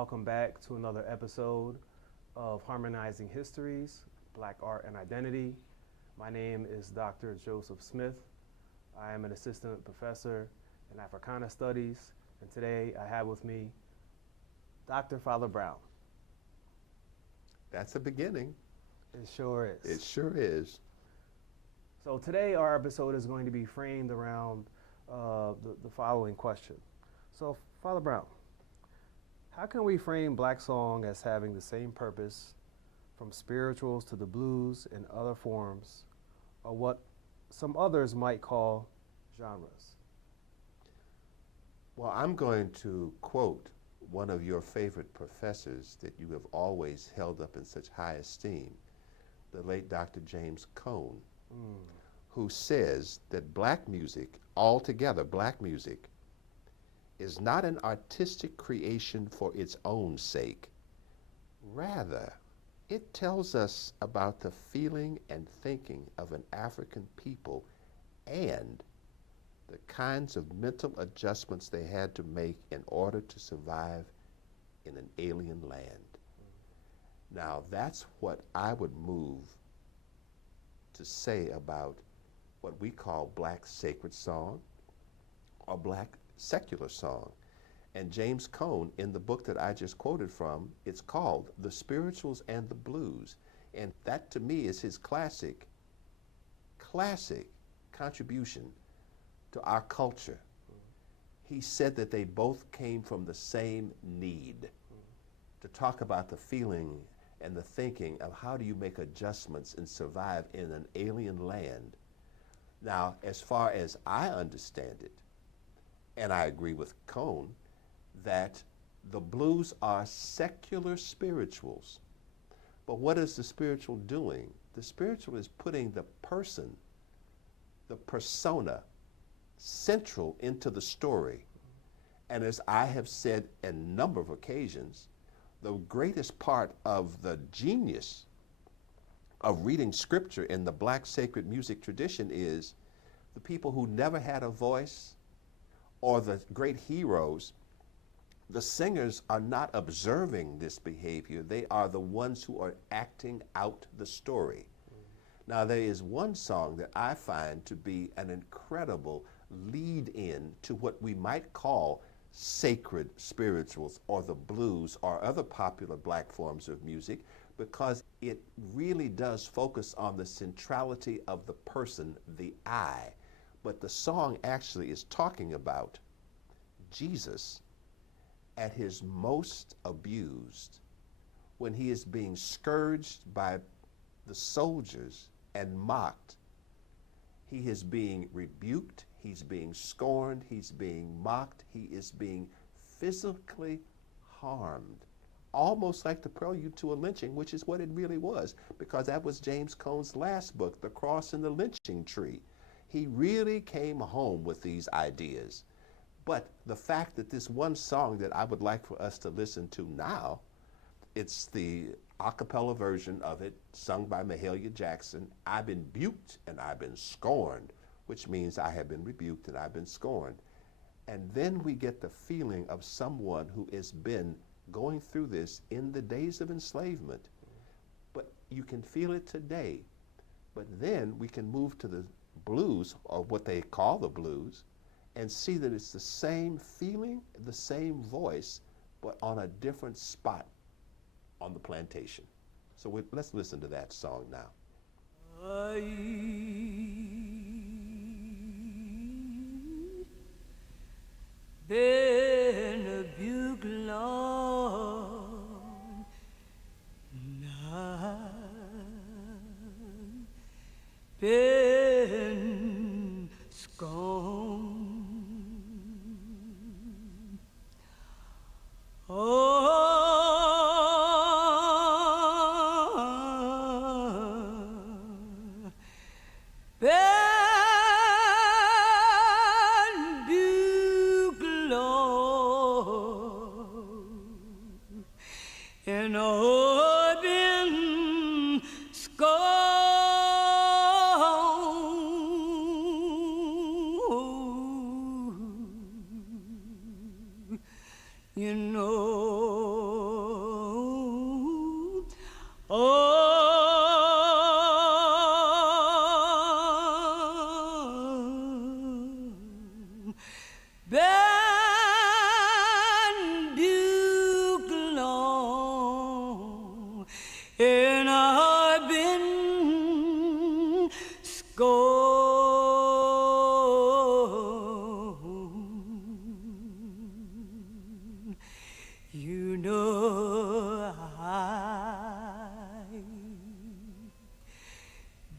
welcome back to another episode of Harmonizing Histories, Black Art and Identity. My name is Dr. Joseph Smith. I am an assistant professor in Africana Studies, and today I have with me Dr. Father Brown. That's a beginning. It sure is. It sure is. So today our episode is going to be framed around the following question. So, Father Brown, how can we frame Black song as having the same purpose from spirituals to the blues and other forms, or what some others might call genres? Well, I'm going to quote one of your favorite professors that you have always held up in such high esteem, the late Dr. James Cone, who says that Black music, altogether Black music, is not an artistic creation for its own sake. Rather, it tells us about the feeling and thinking of an African people and the kinds of mental adjustments they had to make in order to survive in an alien land. Now, that's what I would move to say about what we call Black sacred song or Black secular song. And James Cone, in the book that I just quoted from, it's called The Spirituals and the Blues. And that to me is his classic contribution to our culture. He said that they both came from the same need to talk about the feeling and the thinking of how do you make adjustments and survive in an alien land. Now, as far as I understand it, and I agree with Cone, that the blues are secular spirituals. But what is the spiritual doing? The spiritual is putting the person, the persona, central into the story. And as I have said a number of occasions, the greatest part of the genius of reading scripture in the Black sacred music tradition is the people who never had a voice, or the great heroes, the singers are not observing this behavior. They are the ones who are acting out the story. Now, there is one song that I find to be an incredible lead-in to what we might call sacred spirituals or the blues or other popular Black forms of music, because it really does focus on the centrality of the person, the I. But the song actually is talking about Jesus at his most abused, when he is being scourged by the soldiers and mocked. He is being rebuked, he's being scorned, he's being mocked, he is being physically harmed, almost like the prelude to a lynching, which is what it really was, because that was James Cone's last book, The Cross and the Lynching Tree. He really came home with these ideas. But the fact that this one song that I would like for us to listen to now, it's the a cappella version of it, sung by Mahalia Jackson, I've been buked and I've been scorned, which means I have been rebuked and I've been scorned. And then we get the feeling of someone who has been going through this in the days of enslavement. But you can feel it today. But then we can move to the blues, or what they call the blues, and see that it's the same feeling, the same voice, but on a different spot on the plantation. So let's listen to that song now. Been a bugler night, been scorned. And I've been scorned.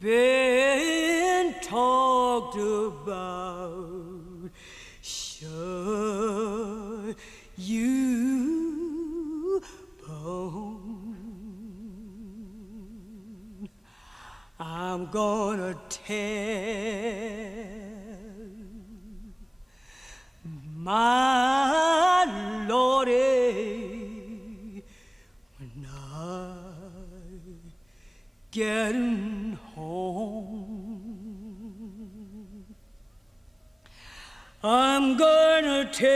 been talked about. Sure, you born. I'm gonna tell my Lordy when I get home. I'm gonna tell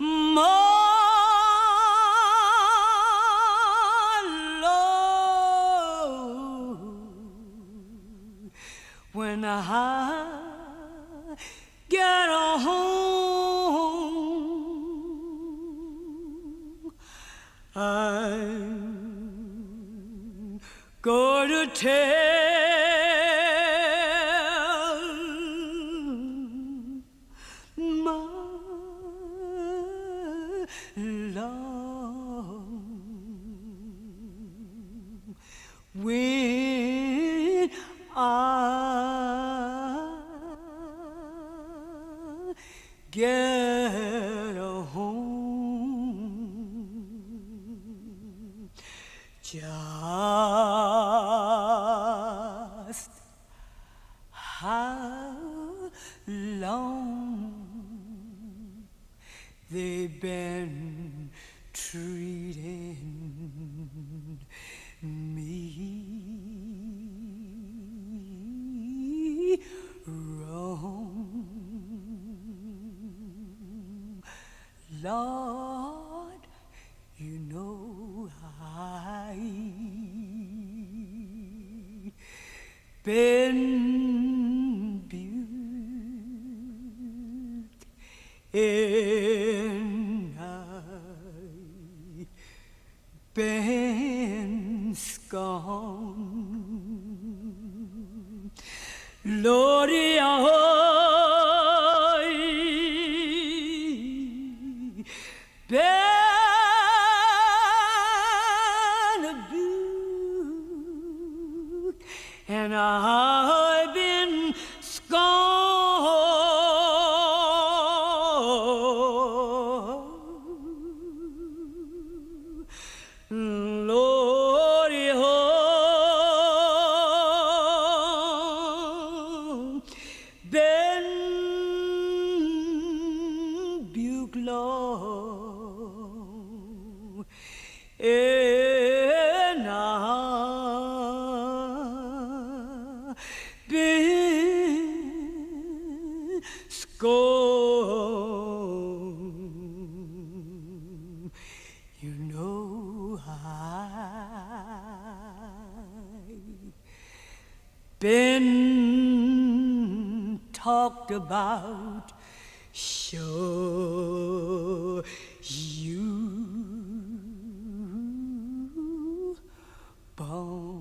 my Lord when I get home. I'm gonna tell my Lord when I get home. Just how long they've been treating me wrong. Lord, you know I've been abused and I've been scorned. Lordy, been abused and I've been scorned. Lordy, been buglow and I've been scorned. You know I've been talked about. Sure, you born.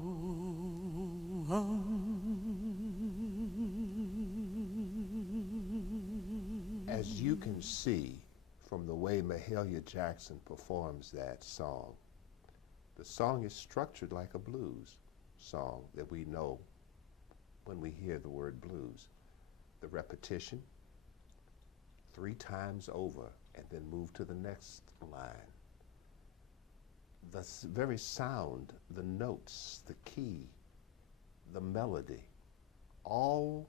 As you can see from the way Mahalia Jackson performs that song, the song is structured like a blues song that we know when we hear the word blues. The repetition, 3 times over, and then move to the next line. The very sound, the notes, the key, the melody, all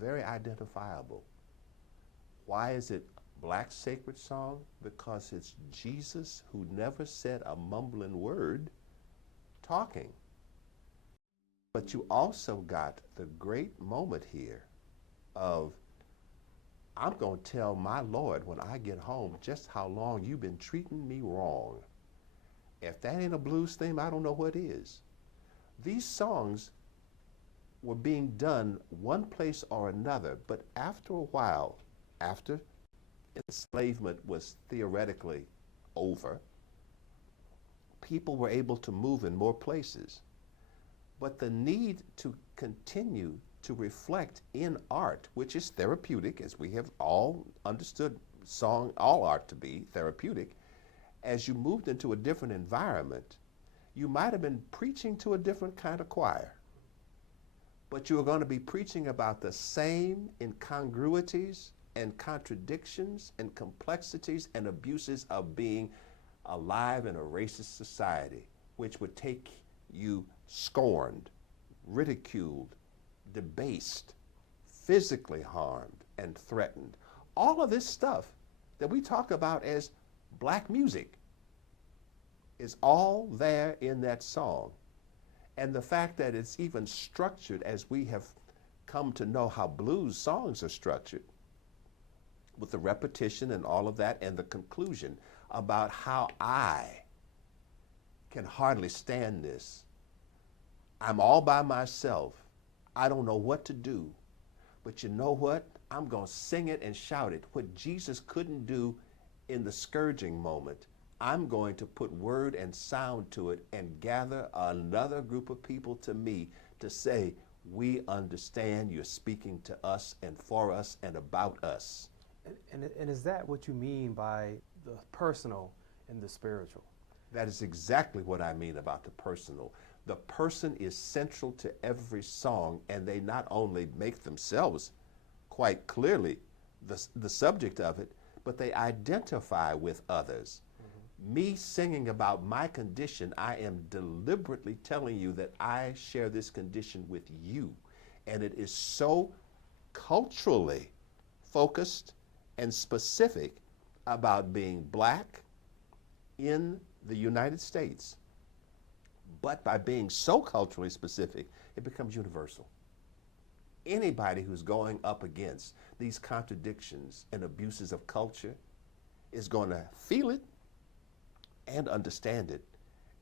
very identifiable. Why is it Black sacred song? Because it's Jesus, who never said a mumbling word, talking. But you also got the great moment here of, I'm going to tell my Lord when I get home just how long you've been treating me wrong. If that ain't a blues theme, I don't know what is. These songs were being done one place or another, but after a while, after enslavement was theoretically over, people were able to move in more places. But the need to continue to reflect in art, which is therapeutic, as we have all understood all art to be therapeutic, as you moved into a different environment, You might have been preaching to a different kind of choir, but you are going to be preaching about the same incongruities and contradictions and complexities and abuses of being alive in a racist society, which would take you scorned, ridiculed, debased, physically harmed, and threatened. All of this stuff that we talk about as black music is all there in that song. And the fact that it's even structured as we have come to know how blues songs are structured, with the repetition and all of that, and the conclusion about how I can hardly stand this. I'm all by myself. I don't know what to do. But you know what? I'm going to sing it and shout it. What Jesus couldn't do in the scourging moment, I'm going to put word and sound to it and gather another group of people to me to say, we understand you're speaking to us and for us and about us. And is that what you mean by the personal and the spiritual? That is exactly what I mean about the personal. The person is central to every song, and they not only make themselves quite clearly the subject of it, but they identify with others. Mm-hmm. Me singing about my condition, I am deliberately telling you that I share this condition with you. And it is so culturally focused and specific about being black in the United States. But by being so culturally specific, it becomes universal. Anybody who's going up against these contradictions and abuses of culture is going to feel it and understand it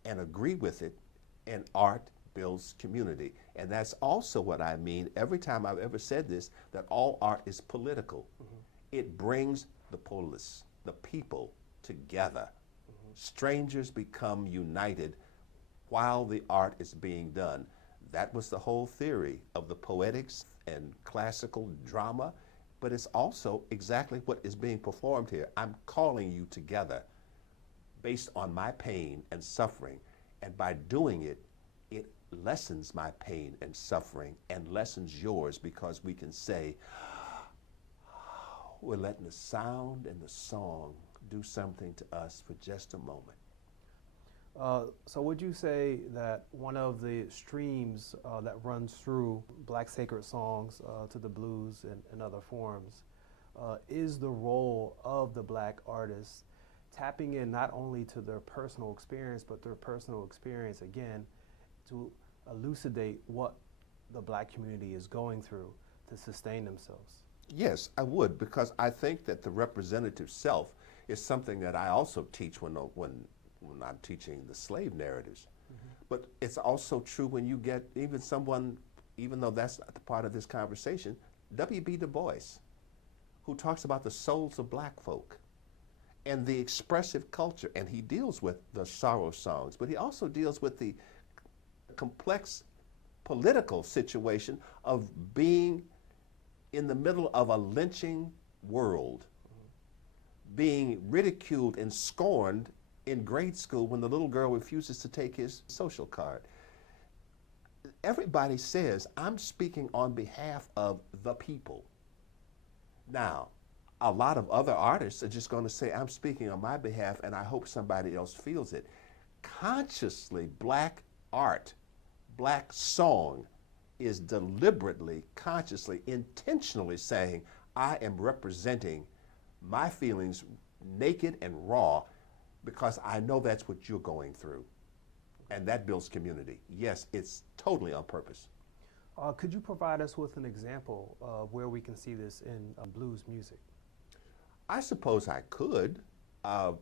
and agree with it, and art builds community. And that's also what I mean every time I've ever said this, that all art is political. Mm-hmm. It brings the polis, the people, together. Mm-hmm. Strangers become united while the art is being done. That was the whole theory of the poetics and classical drama, but it's also exactly what is being performed here. I'm calling you together based on my pain and suffering, and by doing it, it lessens my pain and suffering and lessens yours, because we can say, we're letting the sound and the song do something to us for just a moment. So would you say that one of the streams that runs through black sacred songs to the blues and other forms is the role of the black artists tapping in not only to their personal experience, but their personal experience again to elucidate what the black community is going through to sustain themselves? Yes, I would, because I think that the representative self is something that I also teach when I'm teaching the slave narratives. Mm-hmm. But it's also true when you get even someone, even though that's not the part of this conversation, W.B. Du Bois, who talks about the souls of black folk and the expressive culture, and he deals with the sorrow songs, but he also deals with the complex political situation of being in the middle of a lynching world, being ridiculed and scorned in grade school when the little girl refuses to take his social card. Everybody says, I'm speaking on behalf of the people. Now, a lot of other artists are just going to say, I'm speaking on my behalf and I hope somebody else feels it. Consciously, black art, black song is deliberately, consciously, intentionally saying, I am representing my feelings naked and raw because I know that's what you're going through. And that builds community. Yes, it's totally on purpose. Could you provide us with an example of where we can see this in blues music? I suppose I could.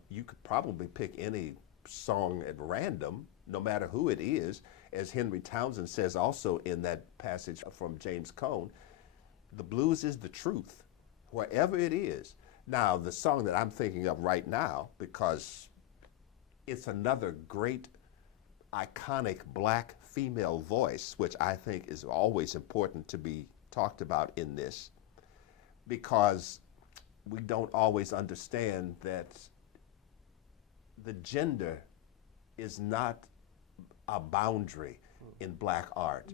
You could probably pick any song at random, no matter who it is. As Henry Townsend says also in that passage from James Cone, the blues is the truth, wherever it is. Now, the song that I'm thinking of right now, because it's another great, iconic black female voice, which I think is always important to be talked about in this, because we don't always understand that the gender is not a boundary in black art,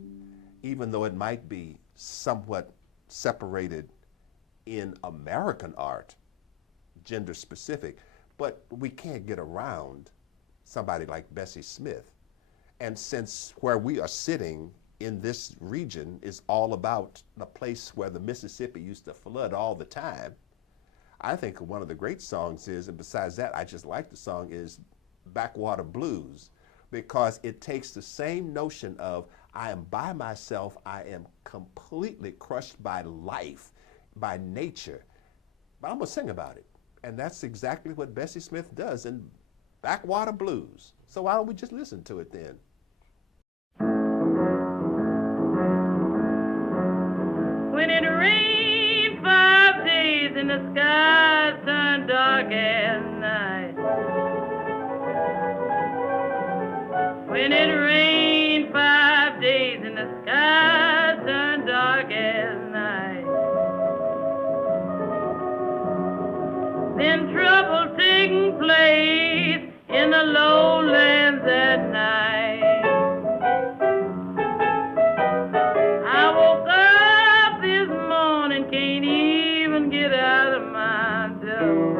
even though it might be somewhat separated in American art, gender specific, but we can't get around somebody like Bessie Smith. And since where we are sitting in this region is all about the place where the Mississippi used to flood all the time, I think one of the great songs is, and besides that, I just like the song, is Backwater Blues, because it takes the same notion of I am by myself, I am completely crushed by life, by nature, but I'm gonna sing about it. And that's exactly what Bessie Smith does in Backwater Blues. So why don't we just listen to it then? When it rained 5 days and the sky turned dark as night. When it rained 5 days and the sky turned dark as night. Then trouble taking place in the lowlands at night. I woke up this morning, can't even get out of my door.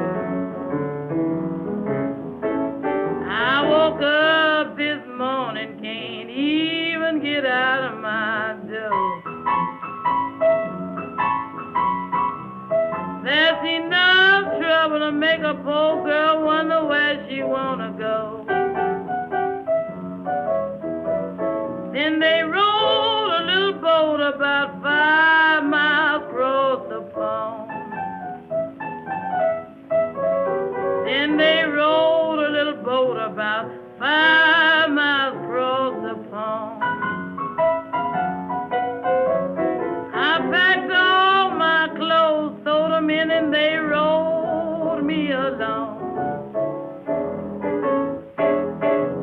I woke up this morning, can't even get out of my door. There's enough trouble to make a poor girl wonder where she wanna go. Then they rolled a little boat about 5 miles across the pond. Then they rolled a little boat about 5 miles across the pond. I packed all my clothes, threw them in, and they rolled me along.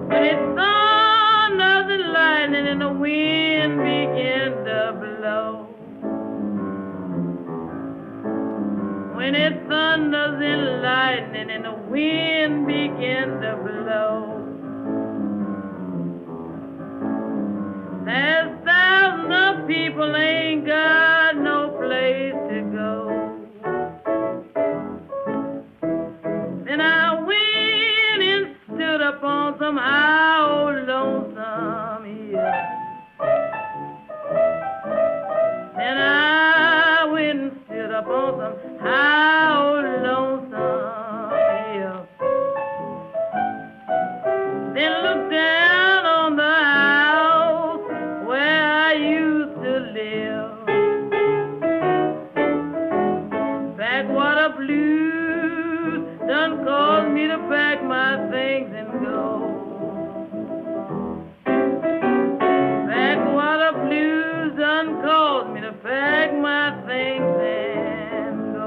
When it thunders and lightning and the wind began to blow. When it thunders and lightning and the wind began to blow. There's thousands of people ain't got no place to go. Then I went and stood up on some high old lonesome hill. Then I went and stood up on some high old lonesome hill. Then looked down on the house where I used to live. Backwater blues done caused me to pack my things and go. Backwater blues done caused me to pack my things and go.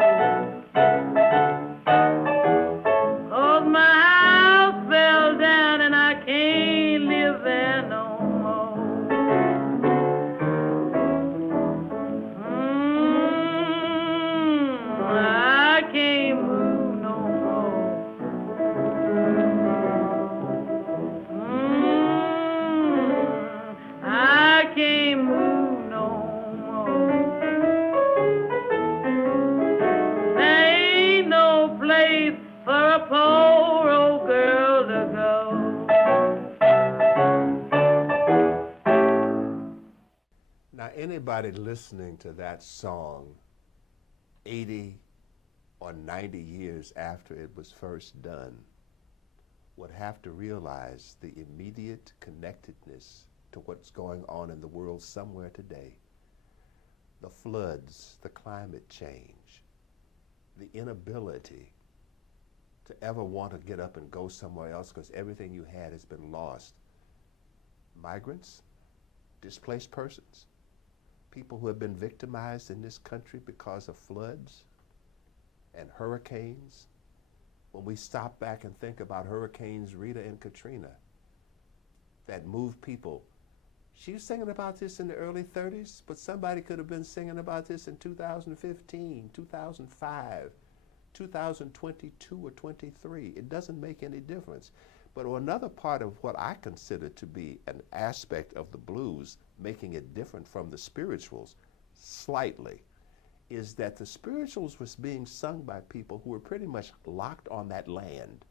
'Cause my house fell down and I can't live there no more. I can't move no more. I can't move no more. There ain't no place for a poor old girl to go. Now, anybody listening to that song 80 or 90 years after it was first done would have to realize the immediate connectedness to what's going on in the world somewhere today. The floods, the climate change, the inability to ever want to get up and go somewhere else because everything you had has been lost. Migrants, displaced persons, people who have been victimized in this country because of floods and hurricanes. When we stop back and think about Hurricanes Rita and Katrina that moved people, she was singing about this in the early 30s, but somebody could have been singing about this in 2015, 2005, 2022 or 23. It doesn't make any difference But another part of what I consider to be an aspect of the blues, making it different from the spirituals slightly, is that the spirituals was being sung by people who were pretty much locked on that land.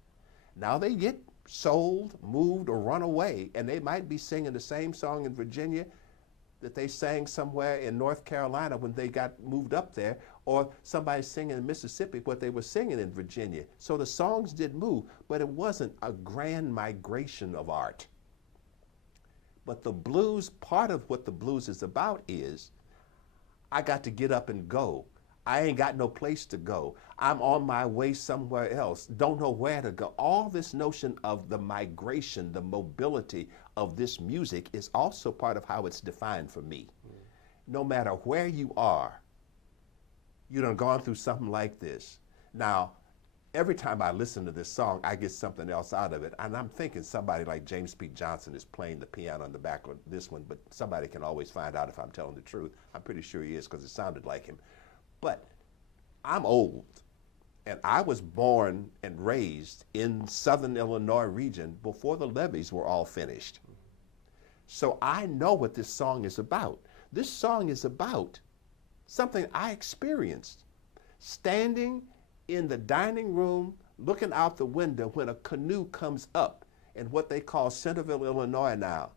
Now they get sold, moved, or run away, and they might be singing the same song in Virginia that they sang somewhere in North Carolina when they got moved up there, or somebody singing in Mississippi what they were singing in Virginia. So the songs did move, but it wasn't a grand migration of art. But the blues, part of what the blues is about is, I got to get up and go. I ain't got no place to go. I'm on my way somewhere else. Don't know where to go. All this notion of the migration, the mobility of this music is also part of how it's defined for me. No matter where you are, you done gone through something like this. Now, every time I listen to this song, I get something else out of it. And I'm thinking somebody like James P. Johnson is playing the piano in the back of this one, but somebody can always find out if I'm telling the truth. I'm pretty sure he is because it sounded like him. But I'm old, and I was born and raised in Southern Illinois region before the levees were all finished. So I know what this song is about. This song is about something I experienced. Standing in the dining room, looking out the window when a canoe comes up in what they call Centerville, Illinois now.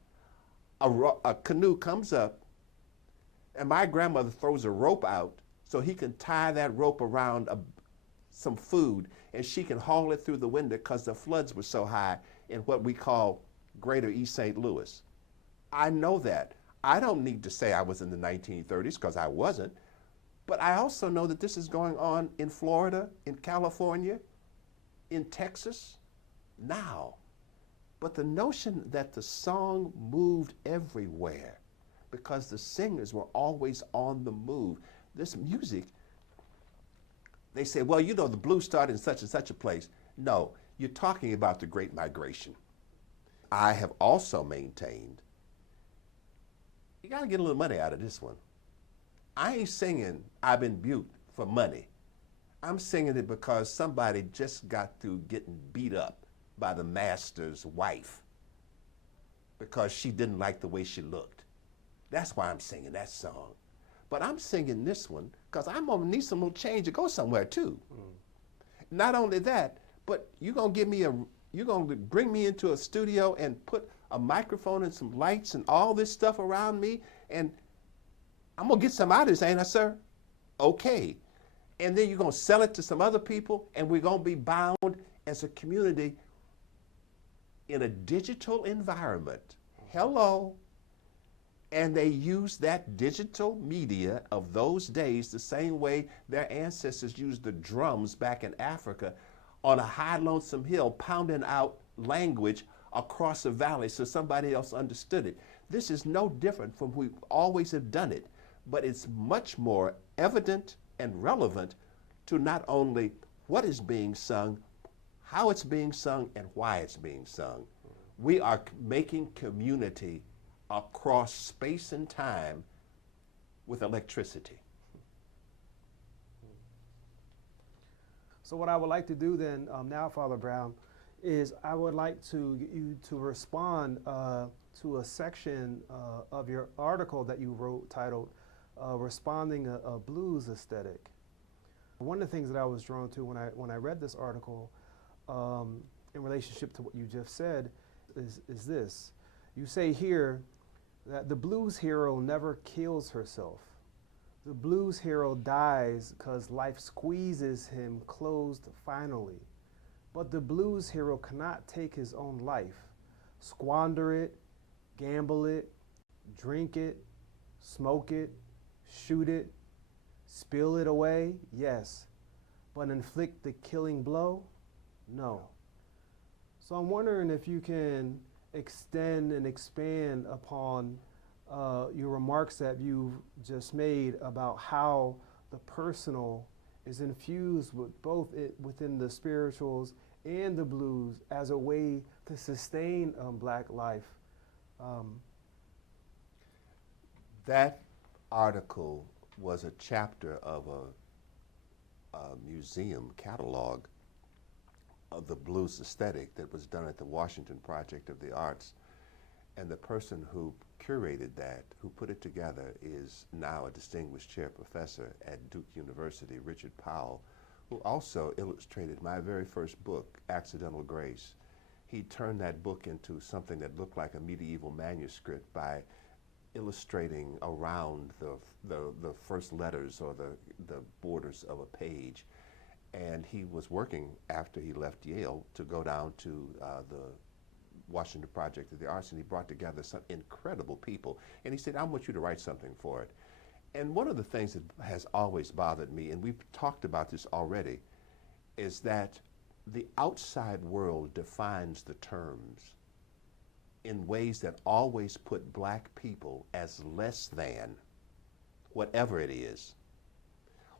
A canoe comes up, and my grandmother throws a rope out so he can tie that rope around some food, and she can haul it through the window because the floods were so high in what we call Greater East St. Louis. I know that. I don't need to say I was in the 1930s because I wasn't, but I also know that this is going on in Florida, in California, in Texas, now. But the notion that the song moved everywhere because the singers were always on the move. This music, they say, well, you know, the blues started in such and such a place. No, you're talking about the Great Migration. I have also maintained, you got to get a little money out of this one. I ain't singing I've Been Butte for money. I'm singing it because somebody just got through getting beat up by the master's wife because she didn't like the way she looked. That's why I'm singing that song. But I'm singing this one because I'm gonna need some little change to go somewhere too. Not only that, but you're gonna bring me into a studio and put a microphone and some lights and all this stuff around me, and I'm gonna get some out of this, ain't I, sir? Okay. And then you're gonna sell it to some other people, and we're gonna be bound as a community in a digital environment. Hello. And they used that digital media of those days the same way their ancestors used the drums back in Africa on a high lonesome hill, pounding out language across a valley so somebody else understood it. This is no different from we always have done it, but it's much more evident and relevant to not only what is being sung, how it's being sung, and why it's being sung. We are making community across space and time with electricity. So what I would like to do then, now, Father Brown, is I would like to get you to respond to a section of your article that you wrote titled Responding a Blues Aesthetic. One of the things that I was drawn to when I read this article in relationship to what you just said is this. You say here that the blues hero never kills herself. The blues hero dies because life squeezes him closed finally. But the blues hero cannot take his own life, squander it, gamble it, drink it, smoke it, shoot it, spill it away, yes, but inflict the killing blow, no. So I'm wondering if you can extend and expand upon your remarks that you've just made about how the personal is infused with both within the spirituals and the blues as a way to sustain black life. That article was a chapter of a museum catalog of the blues aesthetic that was done at the Washington Project of the Arts. And the person who curated that, who put it together, is now a distinguished chair professor at Duke University, Richard Powell, who also illustrated my very first book, Accidental Grace. He turned that book into something that looked like a medieval manuscript by illustrating around the first letters or the borders of a page. And he was working after he left Yale to go down to the Washington Project of the Arts, and he brought together some incredible people. And he said, I want you to write something for it. And one of the things that has always bothered me, and we've talked about this already, is that the outside world defines the terms in ways that always put black people as less than whatever it is.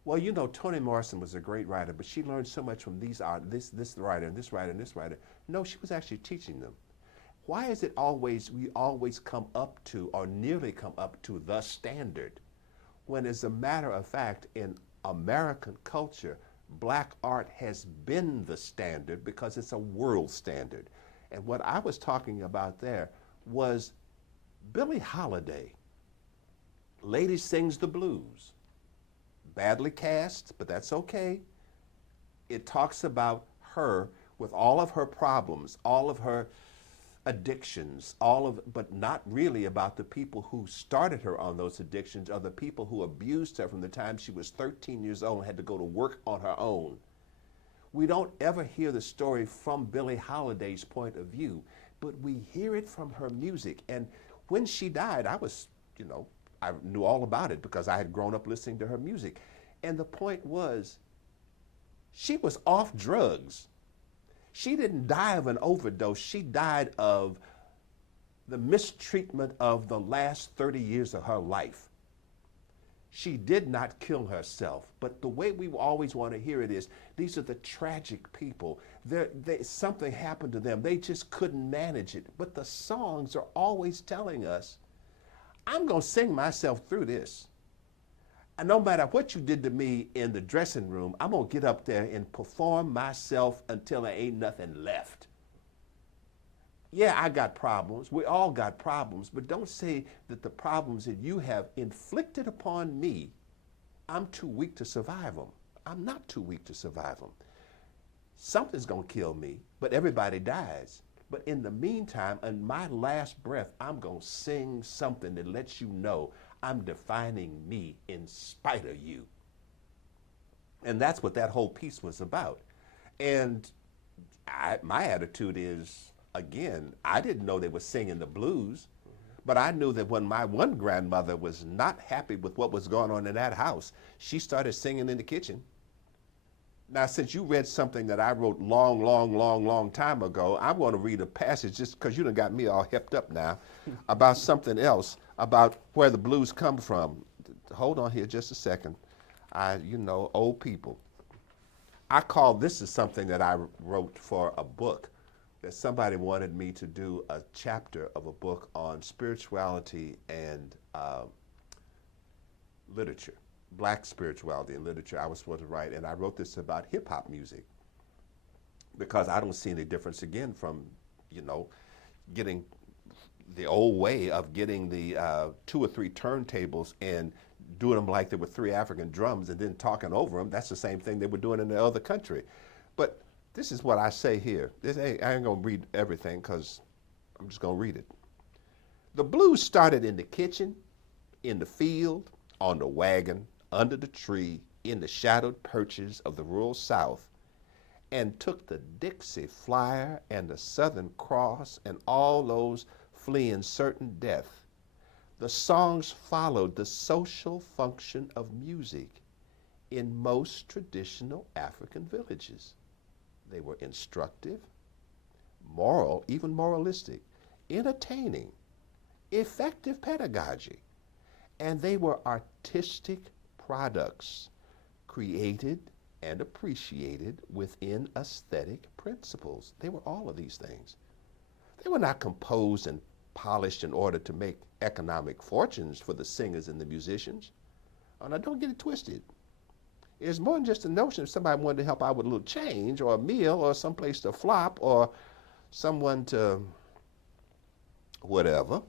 Well, you know, Toni Morrison was a great writer, but she learned so much from this writer and this writer and this writer. No, she was actually teaching them. Why is it we always come up to, or nearly come up to, the standard, when as a matter of fact, in American culture, black art has been the standard because it's a world standard. And what I was talking about there was Billie Holiday. Lady Sings the Blues. Badly cast, but that's okay. It talks about her with all of her problems, all of her addictions, but not really about the people who started her on those addictions or the people who abused her from the time she was 13 years old and had to go to work on her own. We don't ever hear the story from Billie Holiday's point of view, but we hear it from her music. And when she died, I knew all about it because I had grown up listening to her music. And the point was, she was off drugs. She didn't die of an overdose. She died of the mistreatment of the last 30 years of her life. She did not kill herself, but the way we always want to hear it is, these are the tragic people. Something happened to them. They just couldn't manage it. But the songs are always telling us, I'm going to sing myself through this. And no matter what you did to me in the dressing room, I'm going to get up there and perform myself until there ain't nothing left. Yeah, I got problems. We all got problems. But don't say that the problems that you have inflicted upon me, I'm too weak to survive them. I'm not too weak to survive them. Something's going to kill me, but everybody dies. But in the meantime, in my last breath, I'm going to sing something that lets you know I'm defining me in spite of you. And that's what that whole piece was about. And my attitude is, again, I didn't know they were singing the blues, but I knew that when my one grandmother was not happy with what was going on in that house, she started singing in the kitchen. Now, since you read something that I wrote long time ago, I'm going to read a passage, just because you done got me all hepped up now, about something else, about where the blues come from. Hold on here just a second. Old people. This is something that I wrote for a book, that somebody wanted me to do a chapter of a book on spirituality and literature. Black spirituality and literature I was supposed to write, and I wrote this about hip-hop music because I don't see any difference, again, from, getting the old way of getting the 2 or 3 turntables and doing them like there were 3 African drums and then talking over them. That's the same thing they were doing in the other country. But this is what I say here. I ain't going to read everything because I'm just going to read it. The blues started in the kitchen, in the field, on the wagon, under the tree, in the shadowed perches of the rural South, and took the Dixie Flyer and the Southern Cross and all those fleeing certain death. The songs followed the social function of music in most traditional African villages. They were instructive, moral, even moralistic, entertaining, effective pedagogy, and they were artistic products created and appreciated within aesthetic principles. They were all of these things. They were not composed and polished in order to make economic fortunes for the singers and the musicians. Oh, now don't get it twisted. is more than just a notion of somebody wanted to help out with a little change or a meal or someplace to flop or someone to whatever.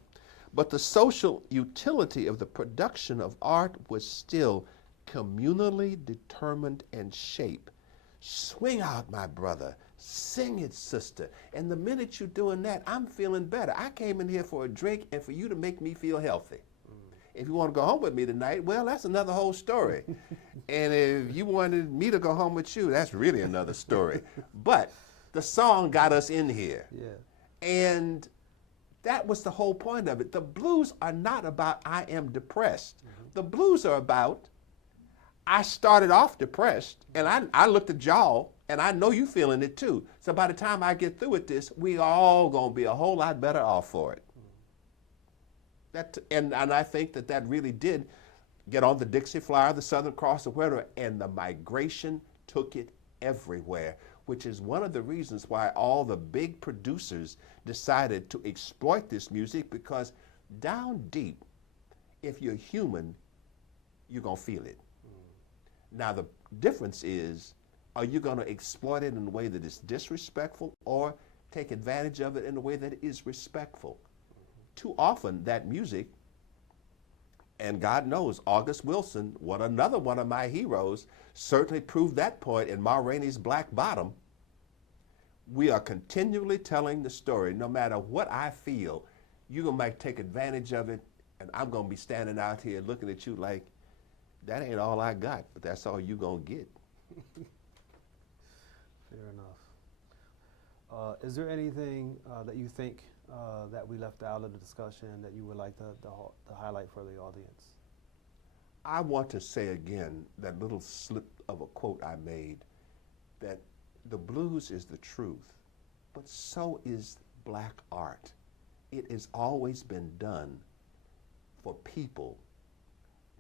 But the social utility of the production of art was still communally determined and shaped. Swing out, my brother. Sing it, sister. And the minute you're doing that, I'm feeling better. I came in here for a drink and for you to make me feel healthy. If you want to go home with me tonight, well, that's another whole story. And if you wanted me to go home with you, that's really another story. But the song got us in here. Yeah. And that was the whole point of it. The blues are not about I am depressed. The blues are about I started off depressed, and I looked at y'all, and I know you feeling it too. So by the time I get through with this, we all gonna be a whole lot better off for it. And I think that really did get on the Dixie Flyer, the Southern Cross, or whatever, and the migration took it everywhere, which is one of the reasons why all the big producers decided to exploit this music, because down deep, if you're human, you're gonna feel it. Now the difference is, are you going to exploit it in a way that is disrespectful or take advantage of it in a way that is respectful? Too often that music, and God knows August Wilson, another one of my heroes, certainly proved that point in Ma Rainey's Black Bottom. We are continually telling the story. No matter what I feel, you're going to take advantage of it, and I'm going to be standing out here looking at you like, that ain't all I got, but that's all you gonna get. Fair enough. Is there anything that you think that we left out of the discussion that you would like to highlight for the audience? I want to say again that little slip of a quote I made, that the blues is the truth, but so is black art. It has always been done for people,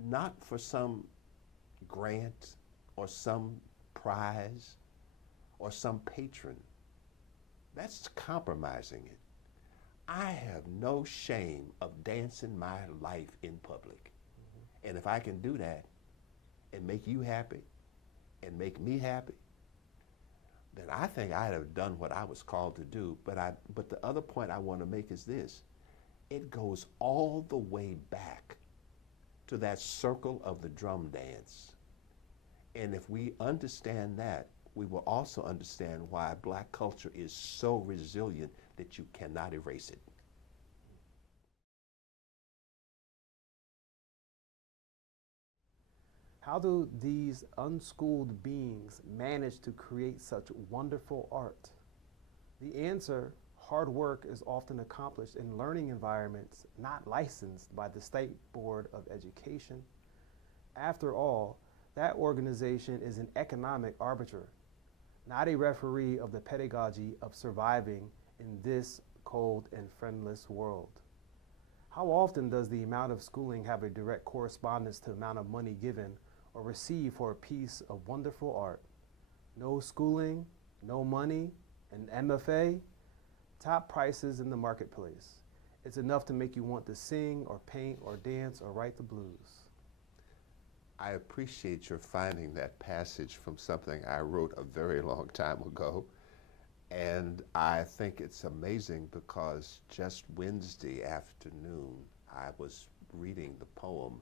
not for some grant or some prize or some patron. That's compromising it. I have no shame of dancing my life in public. And if I can do that and make you happy and make me happy, then I think I'd have done what I was called to do. But the other point I want to make is this. It goes all the way back to that circle of the drum dance. And if we understand that, we will also understand why black culture is so resilient that you cannot erase it. How do these unschooled beings manage to create such wonderful art? The answer: hard work is often accomplished in learning environments not licensed by the State Board of Education. After all, that organization is an economic arbiter, not a referee of the pedagogy of surviving in this cold and friendless world. How often does the amount of schooling have a direct correspondence to the amount of money given or received for a piece of wonderful art? No schooling, no money, an MFA, top prices in the marketplace. It's enough to make you want to sing or paint or dance or write the blues. I appreciate your finding that passage from something I wrote a very long time ago. And I think it's amazing because just Wednesday afternoon, I was reading the poem,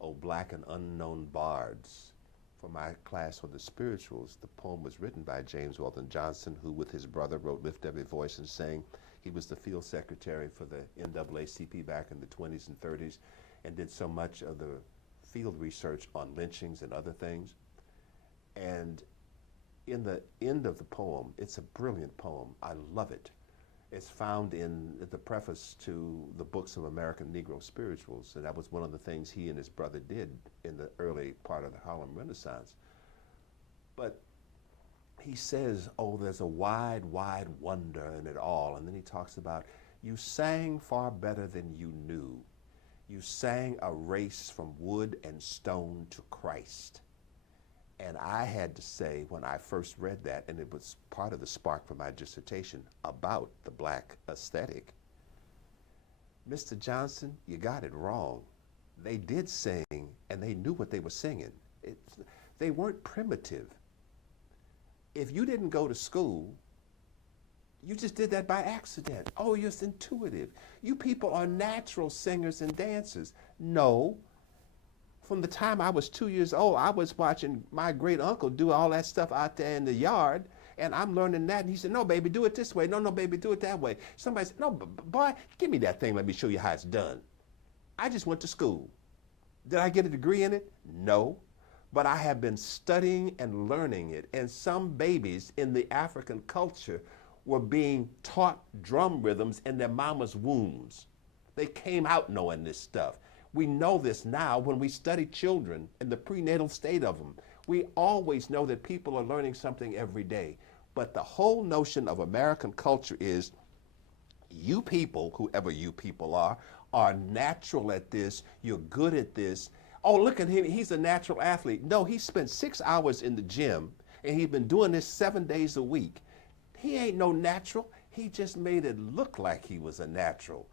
O Black and Unknown Bards, for my class on the spirituals. The poem was written by James Weldon Johnson, who with his brother wrote Lift Every Voice and Sing. He was the field secretary for the NAACP back in the 20s and 30s and did so much of the field research on lynchings and other things. And in the end of the poem, it's a brilliant poem. I love it. It's found in the preface to the books of American Negro spirituals, and that was one of the things he and his brother did in the early part of the Harlem Renaissance. But he says, oh, there's a wide, wide wonder in it all. And then he talks about, you sang far better than you knew. You sang a race from wood and stone to Christ. And I had to say, when I first read that, and it was part of the spark for my dissertation about the black aesthetic, Mr. Johnson, you got it wrong. They did sing, and they knew what they were singing. They weren't primitive. If you didn't go to school, you just did that by accident. Oh, you're just intuitive. You people are natural singers and dancers. No. From the time I was 2 years old, I was watching my great uncle do all that stuff out there in the yard, and I'm learning that. And he said, no, baby, do it this way. No, baby, do it that way. Somebody said, no, boy, give me that thing. Let me show you how it's done. I just went to school. Did I get a degree in it? No. But I have been studying and learning it. And some babies in the African culture were being taught drum rhythms in their mama's wombs. They came out knowing this stuff. We know this now when we study children and the prenatal state of them. We always know that people are learning something every day. But the whole notion of American culture is you people, whoever you people are natural at this, you're good at this. Oh, look at him, he's a natural athlete. No, he spent 6 hours in the gym and he's been doing this 7 days a week. He ain't no natural. He just made it look like he was a natural.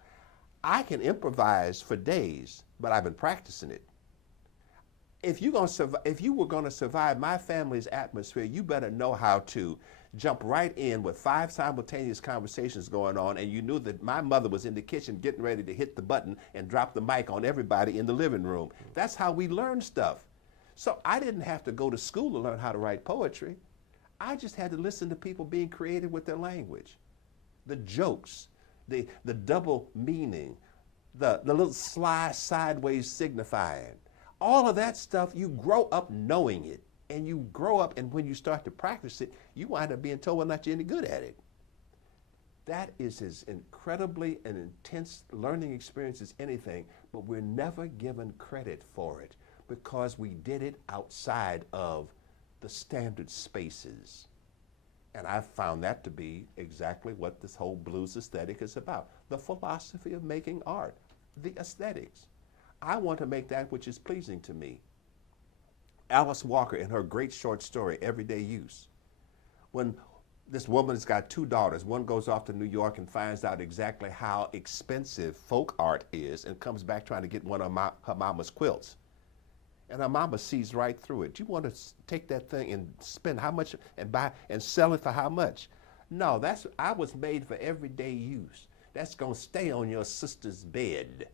I can improvise for days, but I've been practicing it. If you were going to survive my family's atmosphere, you better know how to jump right in with 5 simultaneous conversations going on, and you knew that my mother was in the kitchen getting ready to hit the button and drop the mic on everybody in the living room. That's how we learn stuff. So I didn't have to go to school to learn how to write poetry. I just had to listen to people being creative with their language. The jokes, the double meaning, the little sly sideways signifying. All of that stuff, you grow up knowing it. And you grow up, and when you start to practice it, you wind up being told whether or not you're any good at it. That is as incredibly an intense learning experience as anything, but we're never given credit for it because we did it outside of the standard spaces. And I've found that to be exactly what this whole blues aesthetic is about. The philosophy of making art, the aesthetics. I want to make that which is pleasing to me. Alice Walker, in her great short story, Everyday Use, when this woman's got 2 daughters, one goes off to New York and finds out exactly how expensive folk art is and comes back trying to get one of her mama's quilts. And her mama sees right through it. You want to take that thing and spend how much and buy and sell it for how much? No, I was made for everyday use. That's going to stay on your sister's bed.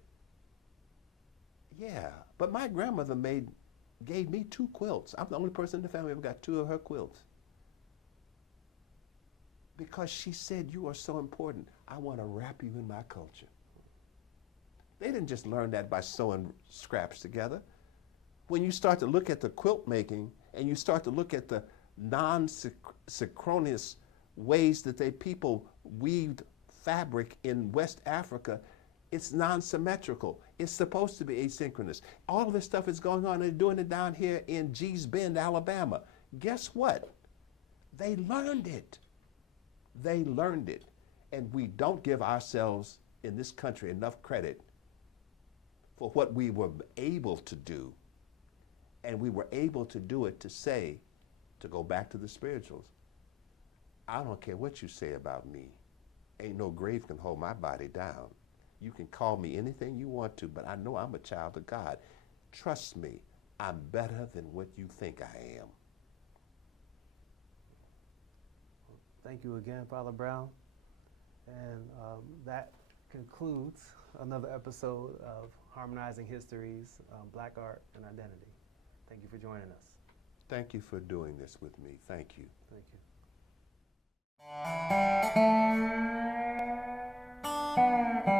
Yeah, but my grandmother gave me 2 quilts. I'm the only person in the family who ever got 2 of her quilts. Because she said, you are so important. I want to wrap you in my culture. They didn't just learn that by sewing scraps together. When you start to look at the quilt making and you start to look at the non-synchronous ways that people weaved fabric in West Africa, it's non-symmetrical. It's supposed to be asynchronous. All of this stuff is going on. They're doing it down here in Gee's Bend, Alabama. Guess what? They learned it. They learned it. And we don't give ourselves in this country enough credit for what we were able to do. And we were able to do it to go back to the spirituals. I don't care what you say about me. Ain't no grave can hold my body down. You can call me anything you want to, but I know I'm a child of God. Trust me, I'm better than what you think I am. Thank you again, Father Brown. And that concludes another episode of Harmonizing Histories, Black Art and Identity. Thank you for joining us. Thank you for doing this with me. Thank you. Thank you.